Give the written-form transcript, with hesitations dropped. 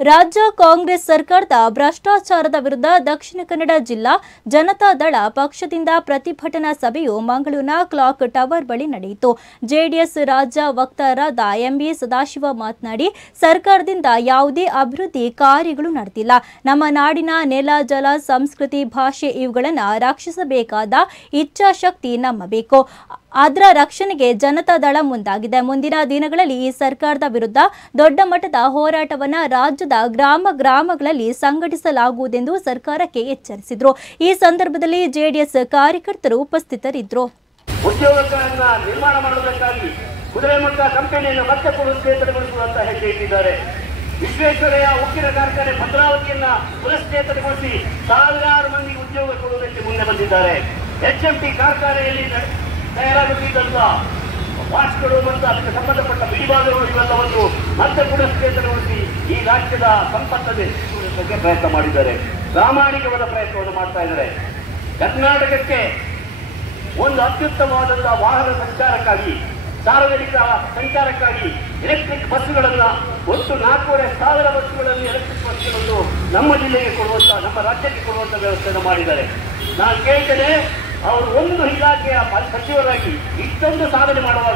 ರಾಜ್ಯ ಕಾಂಗ್ರೆಸ್ ಸರ್ಕಾರದ ಭ್ರಷ್ಟಾಚಾರದ ವಿರುದ್ಧ ದಕ್ಷಿಣ ಕನ್ನಡ ಜಿಲ್ಲಾ ಜನತಾ ದಳ ಪಕ್ಷದಿಂದ ಪ್ರತಿಭಟನಾ ಸಭೆಯು ಮಂಗಳೂರಿನ ಕ್ಲಾಕ್ ಟವರ್ ಬಳಿ ನಡೆಯಿತು. ಜೆಡಿಎಸ್ ರಾಜ್ಯ ವಕ್ತಾರರಾದ ಎಂಬಿ ಸದಾಶಿವ ಮಾತನಾಡಿ, ಸರ್ಕಾರದಿಂದ ಯಾವುದೇ ಅಭಿವೃದ್ಧಿ ಕಾರ್ಯಗಳು ನಡೆದಿಲ್ಲ. ನಮ್ಮ ನಾಡಿನ ನೆಲ, ಜಲ, ಸಂಸ್ಕೃತಿ, ಭಾಷೆ ಇವುಗಳನ್ನು ರಕ್ಷಿಸಬೇಕಾದ ಇಚ್ಛಾಶಕ್ತಿ ನಮ್ಮಬೇಕು. ಅದರ ರಕ್ಷಣೆಗೆ ಜನತಾ ದಳ ಮುಂದಾಗಿದೆ. ಮುಂದಿನ ದಿನಗಳಲ್ಲಿ ಈ ಸರ್ಕಾರದ ವಿರುದ್ಧ ದೊಡ್ಡ ಮಟ್ಟದ ಹೋರಾಟವನ್ನು ರಾಜ್ಯದ ಗ್ರಾಮಗಳಲ್ಲಿ ಸಂಘಟಿಸಲಾಗುವುದೆಂದು ಸರ್ಕಾರಕ್ಕೆ ಎಚ್ಚರಿಸಿದರು. ಈ ಸಂದರ್ಭದಲ್ಲಿ ಜೆಡಿಎಸ್ ಕಾರ್ಯಕರ್ತರು ಉಪಸ್ಥಿತರಿದ್ದರು. ಉದ್ಯೋಗಗಳನ್ನ ನಿರ್ಮಾಣ ಮಾಡುವುದಕ್ಕಾಗಿ ಕುದುರೆಮುಖ ಕಂಪನಿಯನ್ನು ಮತ್ತೆ ಪುನಶ್ಚೇತನಗೊಳಿಸುವಂತ ಹೆಜ್ಜೆ ಇಟ್ಟಿದ್ದಾರೆ. ವಿಶ್ವೇಶ್ವರಯ್ಯ ಉಕ್ಕಿನ ಕಾರ್ಖಾನೆ ಭದ್ರಾವತಿಯನ್ನ ಪುನಶ್ಚೇತನಗೊಳಿಸಿ ಸಾವಿರಾರು ಮಂದಿ ಉದ್ಯೋಗ ಕೊಡುವುದಕ್ಕೆ ಮುಂದೆ ಬಂದಿದ್ದಾರೆ. HMT ಕಾರ್ಖಾನೆಯಲ್ಲಿ ತಯಾರಾಗುತ್ತಿದ್ದಂತ ವಾಚ್ಗಳು ಮತ್ತು ಅದಕ್ಕೆ ಸಂಬಂಧಪಟ್ಟ ಬಿಡಿಭಾಗಗಳು ಇವೆಲ್ಲವನ್ನು ಮತ್ತೆ ಪುನಶ್ಚೇತನಗೊಳಿಸಿ ಈ ರಾಜ್ಯದ ಸಂಪತ್ತನ್ನು ಹೆಚ್ಚಿಸುವುದಕ್ಕೆ ಪ್ರಯತ್ನ ಮಾಡಿದ್ದಾರೆ. ಪ್ರಾಮಾಣಿಕವಾದ ಪ್ರಯತ್ನವನ್ನು ಮಾಡ್ತಾ ಇದ್ದಾರೆ. ಕರ್ನಾಟಕಕ್ಕೆ ಒಂದು ಅತ್ಯುತ್ತಮವಾದಂತಹ ವಾಹನ ಸಂಚಾರಕ್ಕಾಗಿ, ಸಾರ್ವಜನಿಕ ಸಂಚಾರಕ್ಕಾಗಿ ಎಲೆಕ್ಟ್ರಿಕ್ ಬಸ್ಗಳನ್ನು ಒಟ್ಟು 4,500 ಬಸ್ಸುಗಳನ್ನು, ಎಲೆಕ್ಟ್ರಿಕ್ ಬಸ್ಸುಗಳನ್ನು ನಮ್ಮ ಜಿಲ್ಲೆಗೆ ಕೊಡುವಂತ, ನಮ್ಮ ರಾಜ್ಯಕ್ಕೆ ಕೊಡುವಂತ ವ್ಯವಸ್ಥೆಯನ್ನು ಮಾಡಿದ್ದಾರೆ. ನಾನು ಕೇಳ್ತೇನೆ, ಅವರು ಒಂದು ಇಲಾಖೆಯ ಸಚಿವರಾಗಿ ಇಷ್ಟೊಂದು ಸಾಧನೆ ಮಾಡುವಾಗ